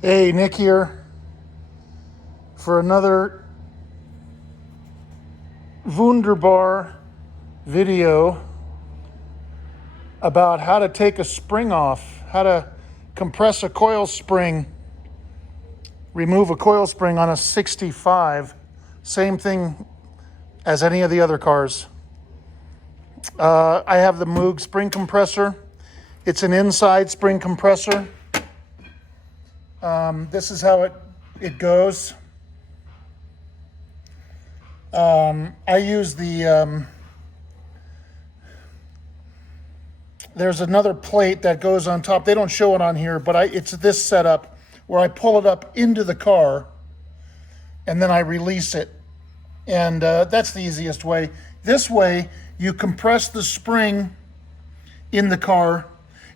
Hey, Nick here for another Wunderbar video about how to take a spring off, how to compress a coil spring, remove a coil spring on a 65. Same thing as any of the other cars. I have the Moog spring compressor. It's an inside spring compressor. This is how it goes. I use the, there's another plate that goes on top. They don't show it on here, but it's this setup where I pull it up into the car and then I release it. And that's the easiest way. This way, you compress the spring in the car.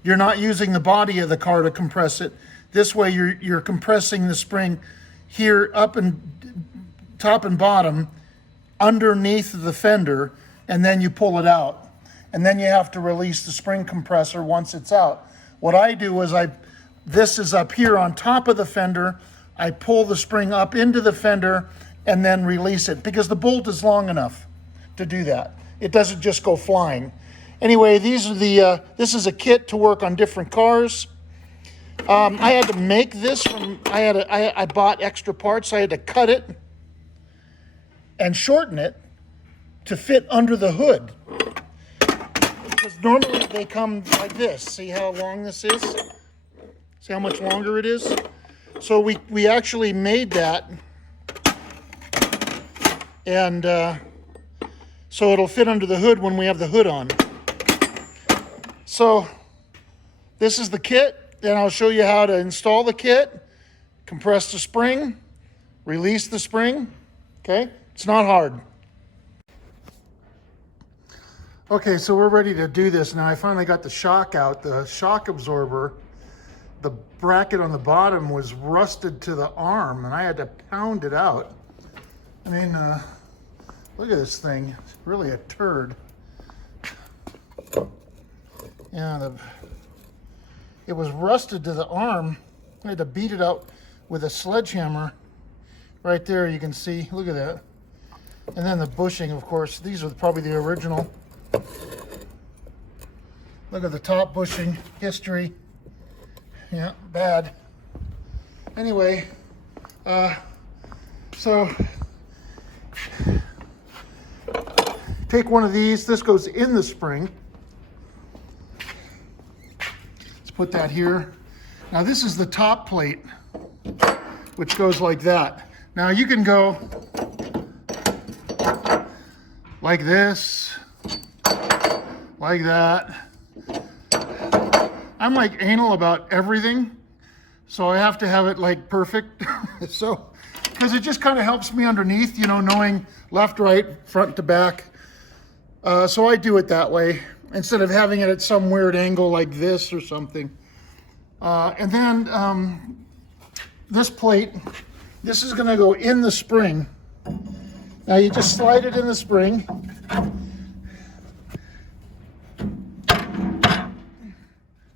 You're not using the body of the car to compress it. This way, you're compressing the spring here up and top and bottom underneath the fender, and then you pull it out. And then you have to release the spring compressor once it's out. What I do is this is up here on top of the fender. I pull the spring up into the fender and then release it because the bolt is long enough to do that. It doesn't just go flying. Anyway, these are this is a kit to work on different cars. I had to make this I bought extra parts. I had to cut it and shorten it to fit under the hood. Because normally they come like this. See how long this is? See how much longer it is? So we actually made that. And so it'll fit under the hood when we have the hood on. So this is the kit. Then I'll show you how to install the kit, compress the spring, release the spring, okay? It's not hard. Okay, so we're ready to do this now. I finally got the shock out, the shock absorber. The bracket on the bottom was rusted to the arm and I had to pound it out. I mean, look at this thing, it's really a turd. Yeah, it was rusted to the arm. I had to beat it out with a sledgehammer. Right there you can see, look at that. And then the bushing, of course, these are probably the original. Look at the top bushing, history. Yeah, bad. Anyway, so take one of these, this goes in the spring. Put that here. Now this is the top plate, which goes like that. Now you can go like this, like that. I'm like anal about everything, so I have to have it like perfect. So, because it just kind of helps me underneath, you know, knowing left, right, front to back. So I do it that way, instead of having it at some weird angle like this or something. And then this plate, this is gonna go in the spring. Now you just slide it in the spring.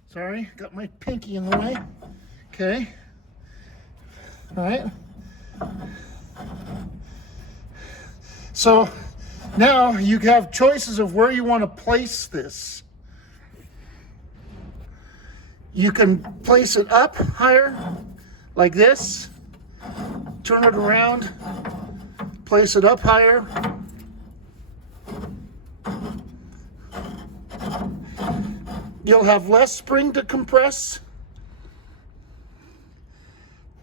Sorry, got my pinky in the way. Okay, all right. So now you have choices of where you want to place this. You can place it up higher, like this. Turn it around, place it up higher. You'll have less spring to compress,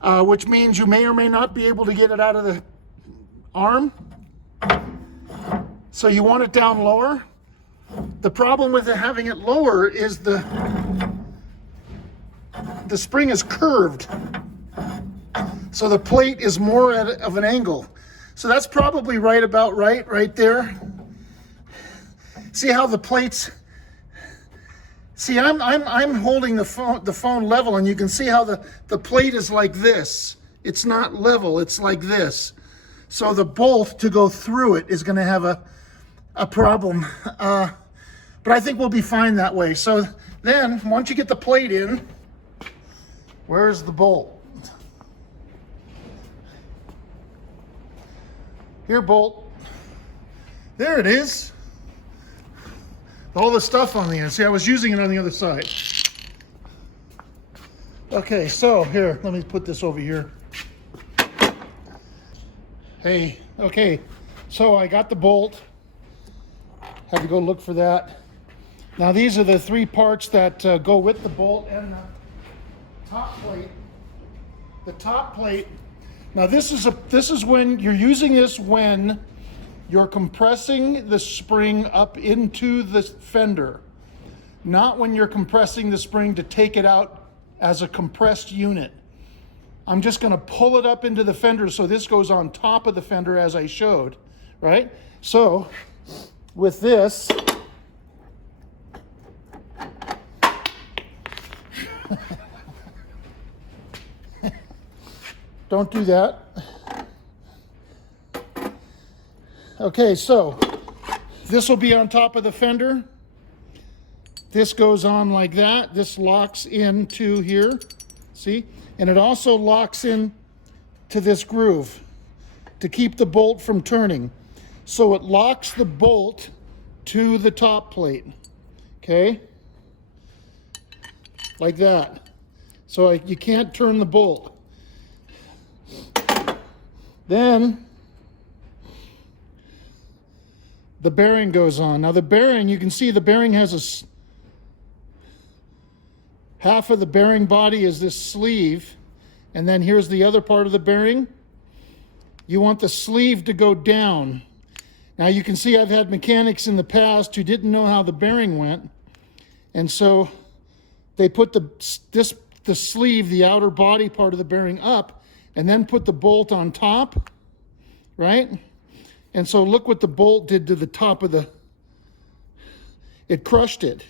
which means you may or may not be able to get it out of the arm. So you want it down lower. The problem with having it lower is the spring is curved. So the plate is more of an angle. So that's probably about right there. See how the plates, see I'm holding the phone level, and you can see how the plate is like this. It's not level, it's like this. So the bolt to go through it is gonna have a problem. But I think we'll be fine that way. So then, once you get the plate in, where's the bolt? Here, bolt. There it is. All the stuff on the end. See, I was using it on the other side. Okay, so here, let me put this over here. Hey, okay, so I got the bolt. Had to go look for that. Now these are the three parts that go with the bolt and the top plate. The top plate. Now this is when you're using this when you're compressing the spring up into the fender, not when you're compressing the spring to take it out as a compressed unit. I'm just going to pull it up into the fender, so this goes on top of the fender as I showed, right? So with this, don't do that. Okay, so this will be on top of the fender. This goes on like that. This locks into here, see? And it also locks in to this groove to keep the bolt from turning. So it locks the bolt to the top plate, okay? Like that. So you can't turn the bolt. Then the bearing goes on. Now the bearing, you can see the bearing has half of the bearing body is this sleeve, and then here's the other part of the bearing. You want the sleeve to go down. Now you can see I've had mechanics in the past who didn't know how the bearing went, and so they put the sleeve, the outer body part of the bearing up, and then put the bolt on top, right? And so look what the bolt did to the top of it crushed it.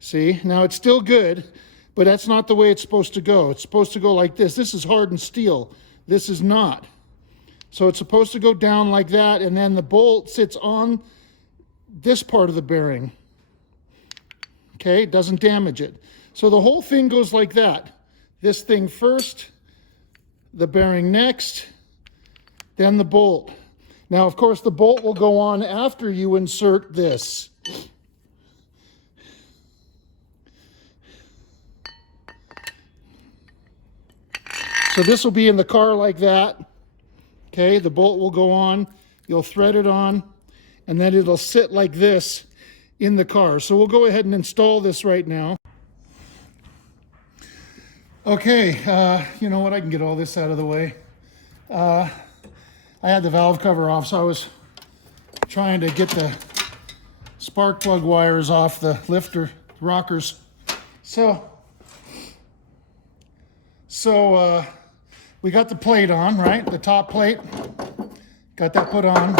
See, now it's still good, but that's not the way it's supposed to go. It's supposed to go like this. This is hardened steel. This is not. So it's supposed to go down like that, and then the bolt sits on this part of the bearing. Okay, it doesn't damage it. So the whole thing goes like that. This thing first, the bearing next, then the bolt. Now, of course, the bolt will go on after you insert this. So this will be in the car like that. Okay, the bolt will go on, you'll thread it on, and then it'll sit like this in the car. So we'll go ahead and install this right now. Okay, you know what, I can get all this out of the way. I had the valve cover off, so I was trying to get the spark plug wires off the lifter rockers. So we got the plate on, right? The top plate, got that put on.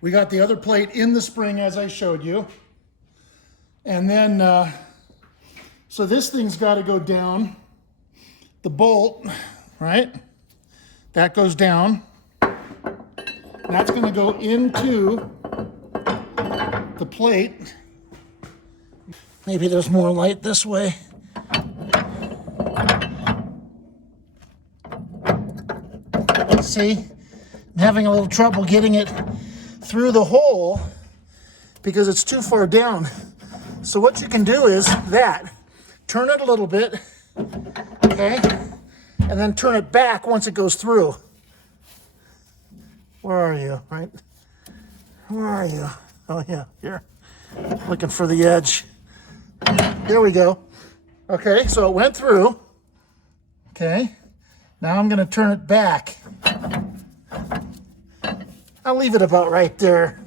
We got the other plate in the spring as I showed you. And then, so this thing's got to go down. The bolt, right? That goes down. That's going to go into the plate. Maybe there's more light this way. See, I'm having a little trouble getting it through the hole because it's too far down. So what you can do is turn it a little bit, okay, and then turn it back once it goes through. Where are you, right? Where are you? Oh yeah, here. Looking for the edge. There we go. Okay, so it went through. Okay, now I'm gonna turn it back. I'll leave it about right there.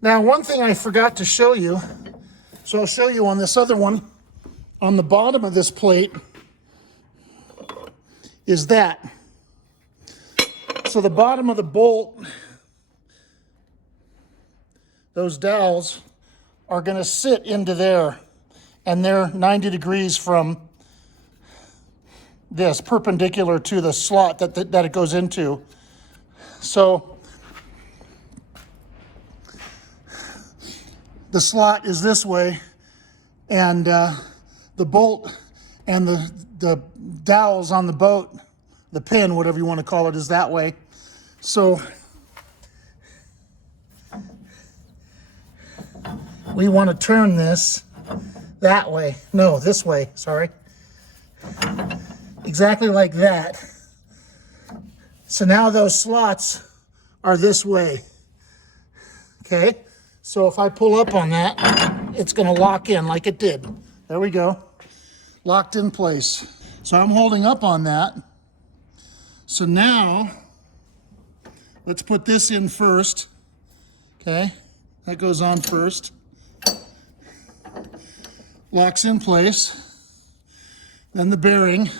Now, one thing I forgot to show you, so I'll show you on this other one, on the bottom of this plate, is that. So the bottom of the bolt, those dowels are going to sit into there, and they're 90 degrees from this, perpendicular to the slot that it goes into. So the slot is this way, and the bolt and the dowels on the boat the pin, whatever you want to call it, is that way. So we want to turn this that way. No, this way, sorry. Exactly like that. So now those slots are this way. Okay, so if I pull up on that, it's going to lock in like it did. There we go. Locked in place. So I'm holding up on that. So now, let's put this in first. Okay, that goes on first. Locks in place. Then the bearing,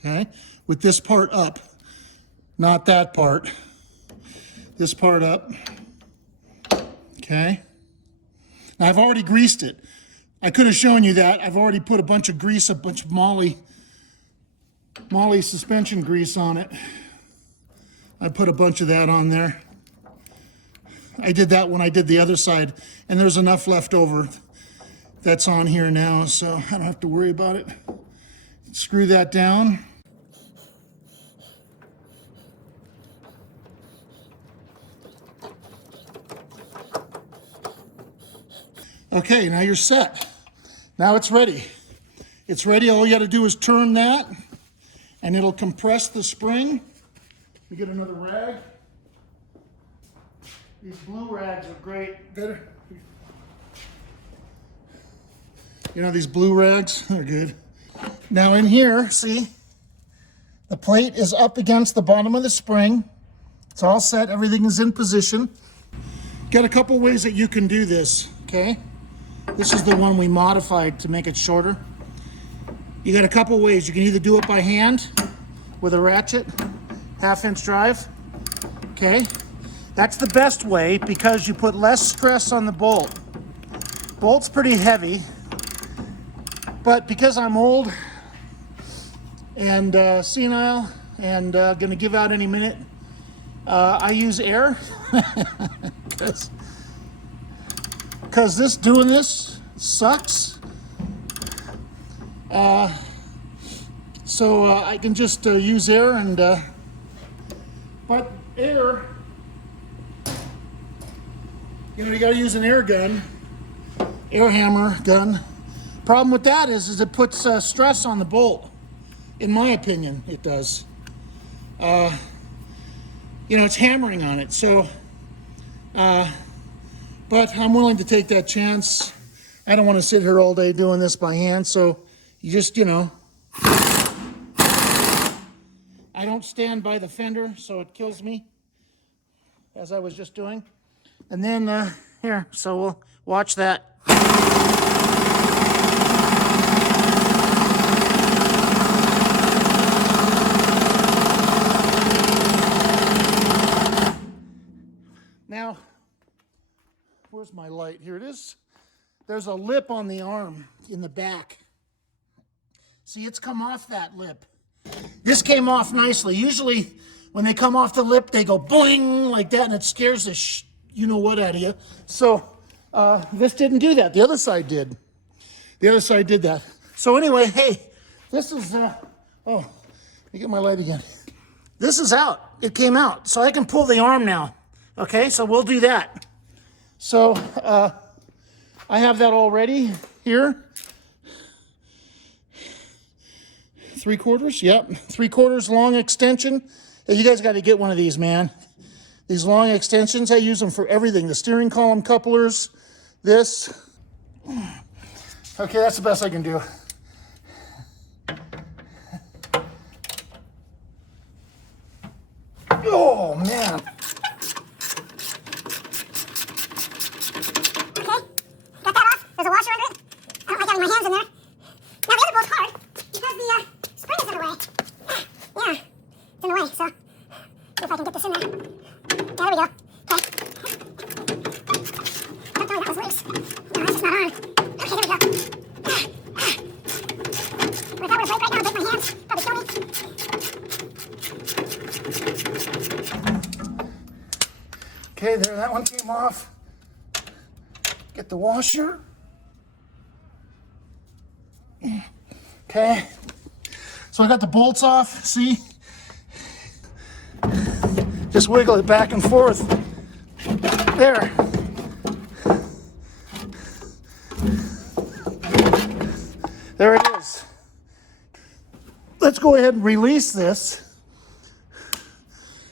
okay, with this part up, not that part. This part up, okay. Now I've already greased it. I could have shown you that. I've already put a bunch of grease, a bunch of Moly suspension grease on it. I put a bunch of that on there. I did that when I did the other side, and there's enough left over that's on here now, so I don't have to worry about it. Screw that down. Okay, now you're set. Now it's ready. It's ready. All you got to do is turn that, and it'll compress the spring. We get another rag. These blue rags are great. You know, these blue rags are good. Now in here, see, the plate is up against the bottom of the spring. It's all set. Everything is in position. Got a couple ways that you can do this, okay? This is the one we modified to make it shorter. You got a couple ways. You can either do it by hand with a ratchet, 1/2-inch drive, okay? That's the best way because you put less stress on the bolt. Bolt's pretty heavy, but because I'm old and senile and gonna give out any minute, I use air because doing this sucks. So I can just use air and but air, you know, you gotta use an air gun, air hammer gun. Problem with that is it puts stress on the bolt. In my opinion, it does. You know, it's hammering on it. So, but I'm willing to take that chance. I don't want to sit here all day doing this by hand. So you just, you know, I don't stand by the fender, so it kills me, as I was just doing. And then here, so we'll watch that. Now, where's my light? Here it is. There's a lip on the arm in the back. See, it's come off that lip. This came off nicely. Usually, when they come off the lip, they go boing like that, and it scares the you-know-what out of you. So, this didn't do that. The other side did. The other side did that. So anyway, hey, this is, oh, let me get my light again. This is out. It came out. So I can pull the arm now. Okay, so we'll do that. So I have that all ready here. 3/4, yep. 3/4 long extension. Hey, you guys got to get one of these, man. These long extensions, I use them for everything. The steering column couplers, this. Okay, that's the best I can do. Oh, man. There's a washer under it. I don't like having my hands in there. Now the other bolt's hard because the spring is in the way. Yeah, it's in the way, so see if I can get this in there. Yeah, there we go. Okay. Don't tell me that was loose. No, that's just not on. Okay, there we go. If I were to break right now, I'd break my hands. Probably kill me. Okay, there, that one came off. Get the washer. Okay, so I got the bolts off, see? Just wiggle it back and forth. There. There it is. Let's go ahead and release this.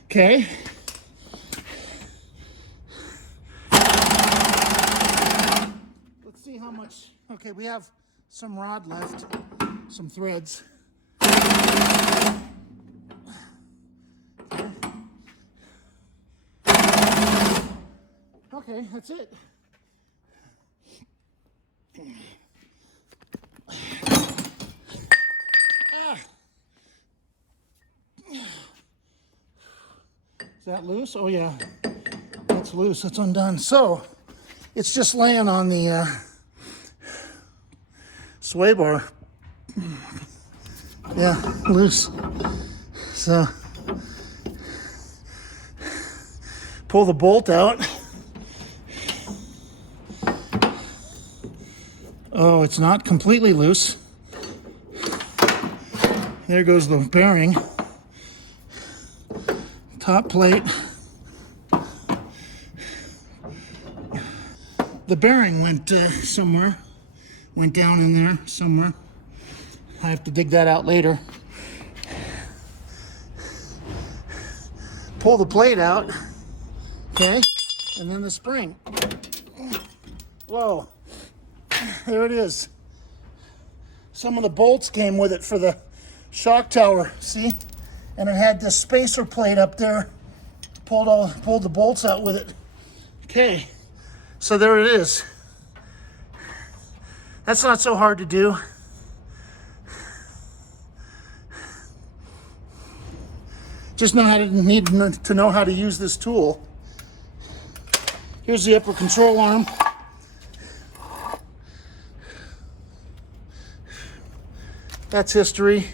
Okay. Let's see how much. Okay, we have some rod left, some threads. Okay, that's it. Is that loose? Oh yeah, that's loose, it's undone. So, it's just laying on the sway bar. Yeah, loose. So, pull the bolt out. Oh, it's not completely loose. There goes the bearing. Top plate. The bearing went somewhere. Went down in there somewhere. I have to dig that out later. Pull the plate out. Okay. And then the spring. Whoa. There it is. Some of the bolts came with it for the shock tower. See? And it had this spacer plate up there. Pulled the bolts out with it. Okay, so there it is. That's not so hard to do. Just need to know how to use this tool. Here's the upper control arm. That's history.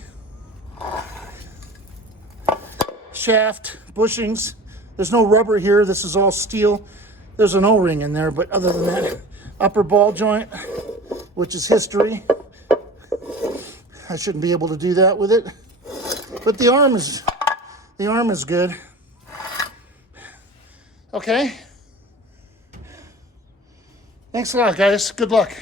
Shaft, bushings. There's no rubber here. This is all steel. There's an O-ring in there, but other than that, upper ball joint, which is history. I shouldn't be able to do that with it. But the arm is good. Okay. Thanks a lot, guys. Good luck.